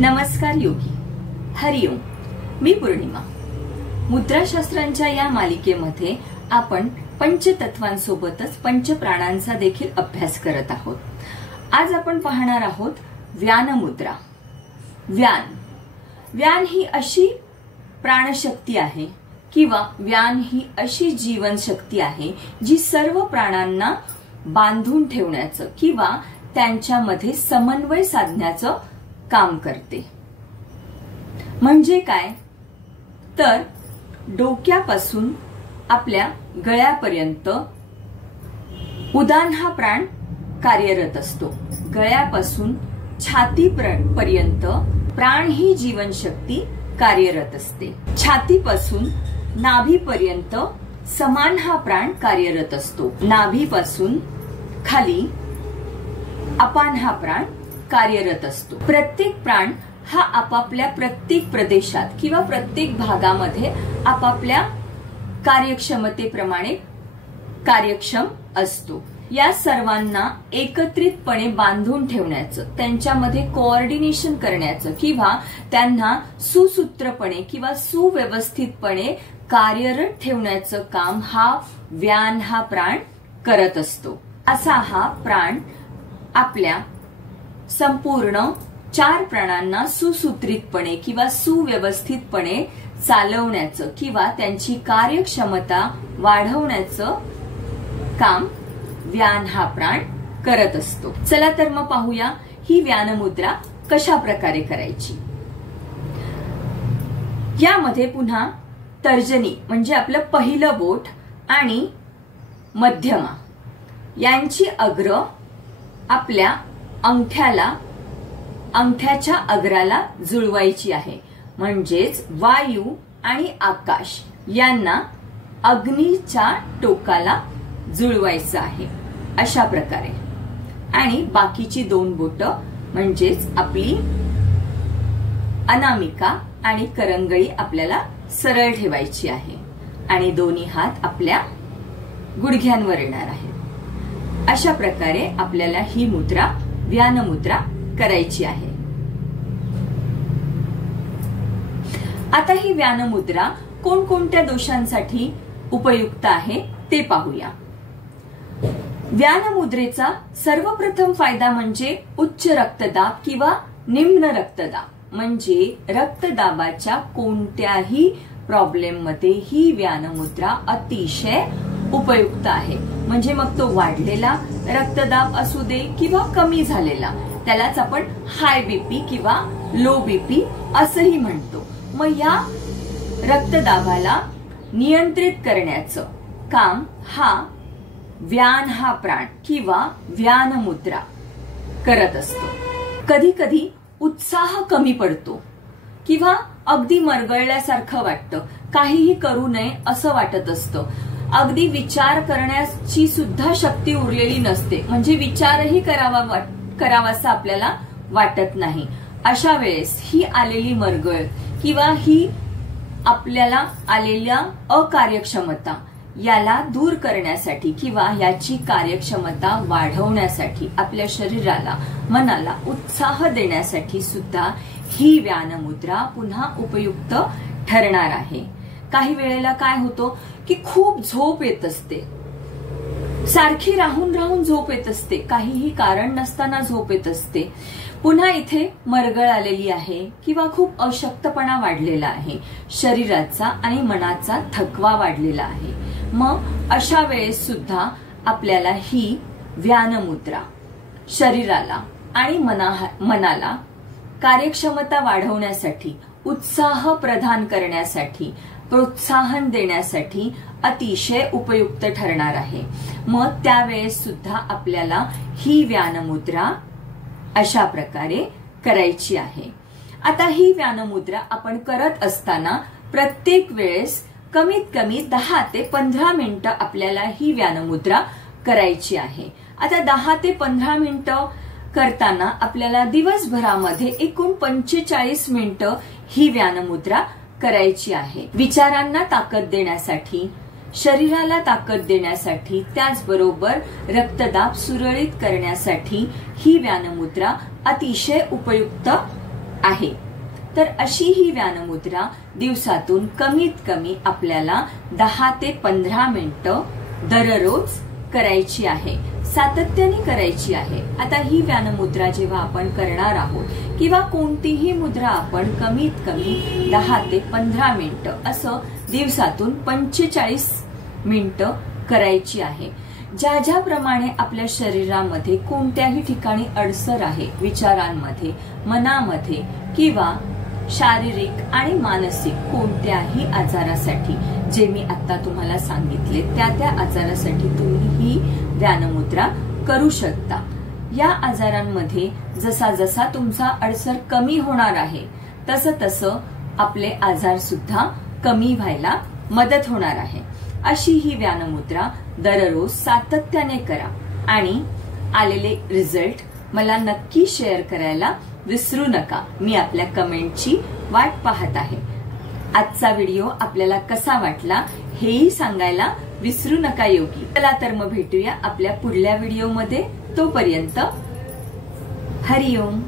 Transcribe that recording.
नमस्कार योगी, हरिओम. मी पूर्णिमा. मुद्राशास्त्रांच्या या मालिकेमध्ये आपण पंचतत्वांसोबतच पंचप्राणांचा देखील अभ्यास करत आहोत. आज आपण पाहणार आहोत व्यानमुद्रा. व्यान ही अशी प्राणशक्ती आहे किंवा व्यान ही अशी जीवनशक्ती आहे जी सर्व प्राणांना बांधून ठेवण्याचं किंवा त्यांच्यामध्ये समन्वय साधण्याचं काम करते. म्हणजे काय तर डोक्यापासून आपल्या गळ्यापर्यंत उदान हा प्राण कार्यरत असतो. गळ्यापासून छातीपर्यंत प्राण ही जीवनशक्ती कार्यरत असते. छातीपासून नाभीपर्यंत समान हा प्राण कार्यरत असतो. नाभीपासून खाली अपान हा प्राण कार्यरत असतो. प्रत्येक प्राण हा आपापल्या प्रत्येक प्रदेशात किंवा प्रत्येक भागामध्ये आपापल्या कार्यक्षमतेप्रमाणे कार्यक्षम असतो. या सर्वांना एकत्रितपणे बांधून ठेवण्याचं, त्यांच्यामध्ये कोऑर्डिनेशन करण्याचं किंवा त्यांना सुसूत्रपणे किंवा सुव्यवस्थितपणे कार्यरत ठेवण्याचं काम हा व्यान हा प्राण करत असतो. असा हा प्राण आपल्या संपूर्ण 4 प्राणांना सुसूत्रितपणे किंवा सुव्यवस्थितपणे चालवण्याचं किंवा त्यांची कार्यक्षमता वाढवण्याचं काम व्यान हा प्राण करत असतो. चला तर मग पाहूया ही व्यानमुद्रा कशा प्रकारे करायची. यामध्ये पुन्हा तर्जनी म्हणजे आपलं पहिलं बोट आणि मध्यमा यांची अग्र आपल्या अंगठ्याच्या अग्राला जुळवायची आहे. म्हणजेच वायू आणि आकाश यांना अग्नीच्या टोकाला जुळवायचं आहे अशा प्रकारे. आणि बाकीची 2 बोट म्हणजेच आपली अनामिका आणि करंगळी आपल्याला सरळ ठेवायची आहे आणि दोन्ही हात आपल्या गुडघ्यांवर येणार आहेत. अशा प्रकारे आपल्याला ही मुद्रा व्यानमुद्रा करायची आहे. आता ही व्यानमुद्रा कोणकोणत्या दोषांसाठी उपयुक्त आहे ते पाहूया. व्यानमुद्रेचा सर्वप्रथम फायदा म्हणजे उच्च रक्तदाब किंवा निम्न रक्तदाब. म्हणजे रक्तदाबाच्या कोणत्याही प्रॉब्लेम मध्ये ही व्यानमुद्रा अतिशय उपयुक्त आहे. म्हणजे मग तो वाढलेला रक्तदाब असू दे किंवा कमी झालेला, त्यालाच आपण हाय बीपी किंवा लो बीपी असंही म्हणतो. मग या रक्तदाबाला नियंत्रित करण्याचं काम हा व्यान हा प्राण किंवा व्यानमुद्रा करत असतो. कधी कधी उत्साह कमी पडतो किंवा अगदी मरगळल्यासारखं वाटतं, काहीही करू नये असं वाटत असतं. अगदी विचार करण्याची सुद्धा शक्ती उरलेली नसते. म्हणजे विचारही करावासा आपल्याला वाटत नाही. अशा वेळेस ही आलेली मरगळ किंवा ही आपल्याला आलेल्या अकार्यक्षमता याला दूर करण्यासाठी किंवा याची कार्यक्षमता वाढवण्यासाठी आपल्या शरीराला मनाला उत्साह देण्यासाठी सुद्धा ही व्यानमुद्रा पुन्हा उपयुक्त ठरणार आहे. काही वेळेला काय होतं की खूप झोप येत असते, सारखी राहून झोप येत असते, काहीही कारण नसताना झोप येत असते. पुन्हा इथे मरगळ आलेली आहे किंवा खूप अशक्तपणा वाढलेला आहे, शरीराचा आणि मनाचा थकवा वाढलेला आहे. मग अशा वेळेस सुद्धा आपल्याला ही व्यानमुद्रा शरीराला आणि मनाला कार्यक्षमता वाढवण्यासाठी, उत्साह प्रदान करण्यासाठी, प्रोत्साहन देण्यासाठी अतिशय उपयुक्त ठरणार आहे. मग त्यावेळेस सुद्धा आपल्याला ही व्यानमुद्रा अशा प्रकारे करायची आहे. आता ही व्यानमुद्रा आपण करत असताना प्रत्येक वेळेस कमीत कमी 10 ते 15 मिनिटं आपल्याला ही व्यानमुद्रा करायची आहे. आता 10 ते 15 मिनिटं करताना आपल्याला दिवसभरामध्ये एकूण 45 मिनिटं ही व्यानमुद्रा करायची आहे. विचारांना ताकद देण्यासाठी, शरीराला ताकद देण्यासाठी, त्याचबरोबर रक्तदाब सुरळीत करण्यासाठी ही व्यानमुद्रा अतिशय उपयुक्त आहे. तर अशी ही व्यायाममुद्रा दिवसातून कमीत कमी आपल्याला 10 ते 15 मिनिटं दररोज करायची आहे, सातत्याने करायची आहे. आता ही व्यायाममुद्रा जेव्हा आपण करणार आहोत किंवा कोणतीही मुद्रा आपण कमीत कमी 10 ते 15 मिनिटं असं दिवसातून 45 मिनिटं करायची आहे. ज्याप्रमाणे आपल्या शरीरामध्ये कोणत्याही ठिकाणी अडसर आहे, विचारांमध्ये, मनामध्ये किंवा शारीरिक आणि मानसिक कोणत्याही आजारासाठी, जे मी आता तुम्हाला सांगितले त्या आजारासाठी तुम्ही ही व्यायाममुद्रा करू शकता. या आजारांमध्ये जसा जसा तुमचा अडसर कमी होणार आहे तसं आपले आजार सुद्धा कमी व्हायला मदत होणार आहे. अशी ही व्यायाममुद्रा दररोज सातत्याने करा आणि आलेले रिझल्ट मला नक्की शेअर करायला विसरू नका. मी आपल्या कमेंटची वाट पाहत आहे. आजचा व्हिडिओ आपल्याला कसा वाटला हेही सांगायला विसरू नका योगी. चला तर मग भेटूया आपल्या पुढल्या व्हिडिओमध्ये. तोपर्यंत हरिओम.